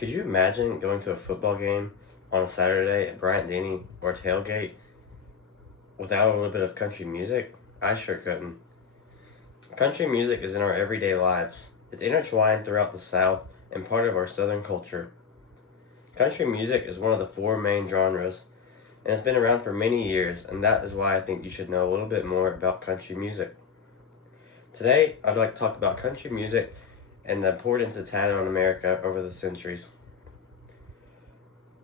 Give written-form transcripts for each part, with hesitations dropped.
Could you imagine going to a football game on a Saturday at Bryant Denny or tailgate without a little bit of country music? I sure couldn't. Country music is in our everyday lives. It's intertwined throughout the South and part of our Southern culture. Country music is one of the four main genres and it's been around for many years, and that is why I think you should know a little bit more about country music. Today, I'd like to talk about country music and the importance it's had on America over the centuries.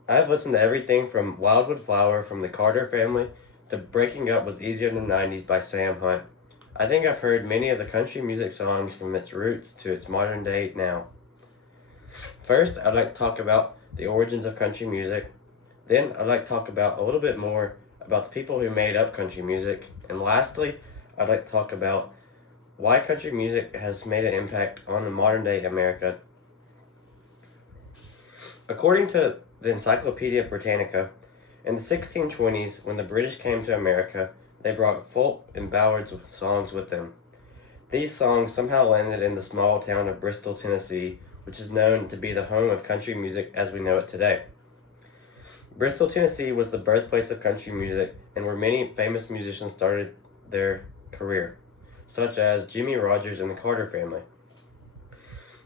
I've listened to everything from Wildwood Flower from the Carter Family to Breaking Up Was Easier in the 90s by Sam Hunt. I think I've heard many of the country music songs from its roots to its modern day now. First, I'd like to talk about the origins of country music. Then, I'd like to talk about a little bit more about the people who made up country music. And lastly, I'd like to talk about why country music has made an impact on the modern day America. According to the Encyclopedia Britannica, in the 1620s, when the British came to America, they brought folk and ballad songs with them. These songs somehow landed in the small town of Bristol, Tennessee, which is known to be the home of country music as we know it today. Bristol, Tennessee was the birthplace of country music and where many famous musicians started their career, such as Jimmie Rodgers and the Carter Family.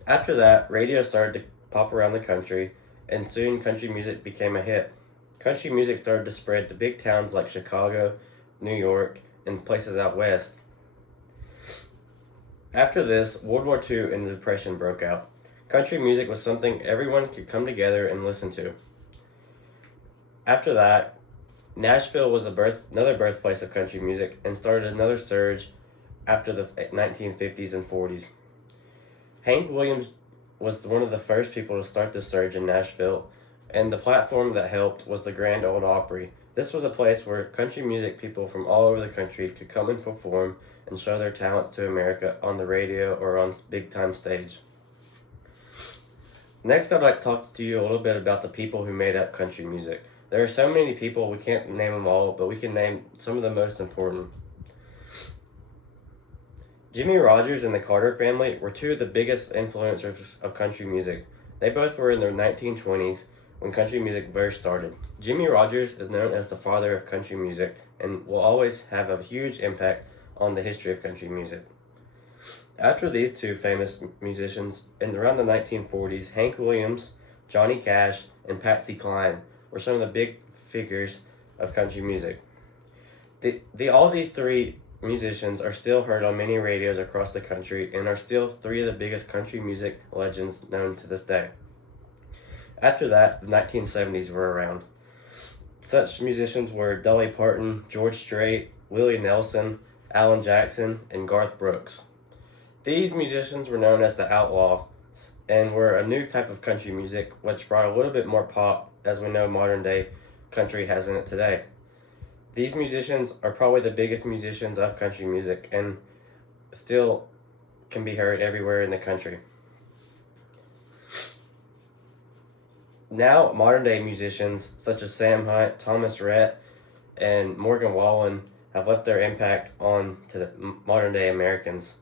After that, radio started to pop around the country, and soon country music became a hit. Country music started to spread to big towns like Chicago, New York, and places out west. After this, World War II and the Depression broke out. Country music was something everyone could come together and listen to. After that, Nashville was another birthplace of country music and started another surge after the 1950s and 40s. Hank Williams was one of the first people to start this surge in Nashville, and the platform that helped was the Grand Ole Opry. This was a place where country music people from all over the country could come and perform and show their talents to America on the radio or on big time stage. Next, I'd like to talk to you a little bit about the people who made up country music. There are so many people, we can't name them all, but we can name some of the most important. Jimmie Rodgers and the Carter Family were two of the biggest influencers of country music. They both were in their 1920s when country music first started. Jimmie Rodgers is known as the father of country music and will always have a huge impact on the history of country music. After these two famous musicians, in around the 1940s, Hank Williams, Johnny Cash, and Patsy Cline were some of the big figures of country music. All these three musicians are still heard on many radios across the country and are still three of the biggest country music legends known to this day. After that, the 1970s were around. Such musicians were Dolly Parton, George Strait, Willie Nelson, Alan Jackson, and Garth Brooks. These musicians were known as the Outlaws and were a new type of country music which brought a little bit more pop as we know modern day country has in it today. These musicians are probably the biggest musicians of country music and still can be heard everywhere in the country. Now, modern day musicians such as Sam Hunt, Thomas Rhett, and Morgan Wallen have left their impact on to the modern day Americans.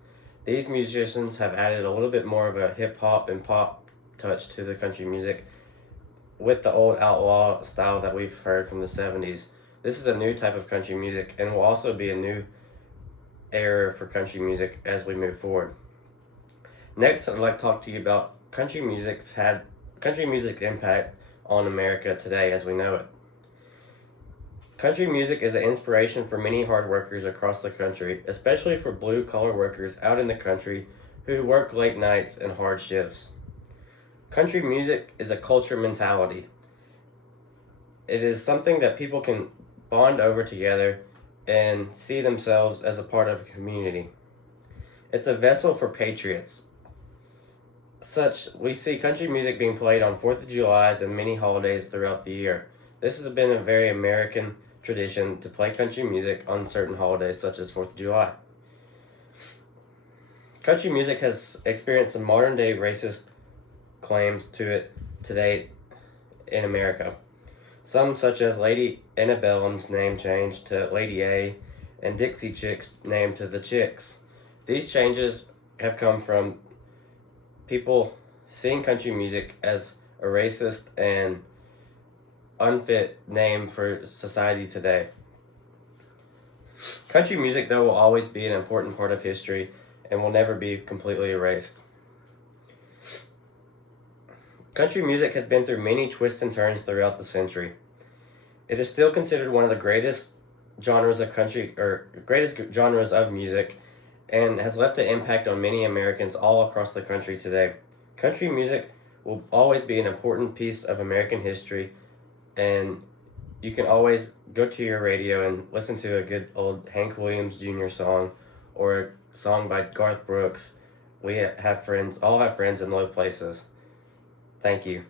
These musicians have added a little bit more of a hip hop and pop touch to the country music with the old outlaw style that we've heard from the 70s. This is a new type of country music and will also be a new era for country music as we move forward. Next, I'd like to talk to you about country music's impact on America today as we know it. Country music is an inspiration for many hard workers across the country, especially for blue-collar workers out in the country who work late nights and hard shifts. Country music is a culture mentality. It is something that people can bond over together and see themselves as a part of a community. It's a vessel for patriots. We see country music being played on 4th of July and many holidays throughout the year. This has been a very American tradition to play country music on certain holidays such as 4th of July. Country music has experienced some modern day racist claims to it today in America. Some such as Lady Antebellum's name change to Lady A and Dixie Chicks name to the Chicks. These changes have come from people seeing country music as a racist and unfit name for society today. Country music, though, will always be an important part of history and will never be completely erased. Country music has been through many twists and turns throughout the century. It is still considered one of the greatest genres of music and has left an impact on many Americans all across the country today. Country music will always be an important piece of American history, and you can always go to your radio and listen to a good old Hank Williams Jr. song or a song by Garth Brooks. We have friends, all have friends in low places. Thank you.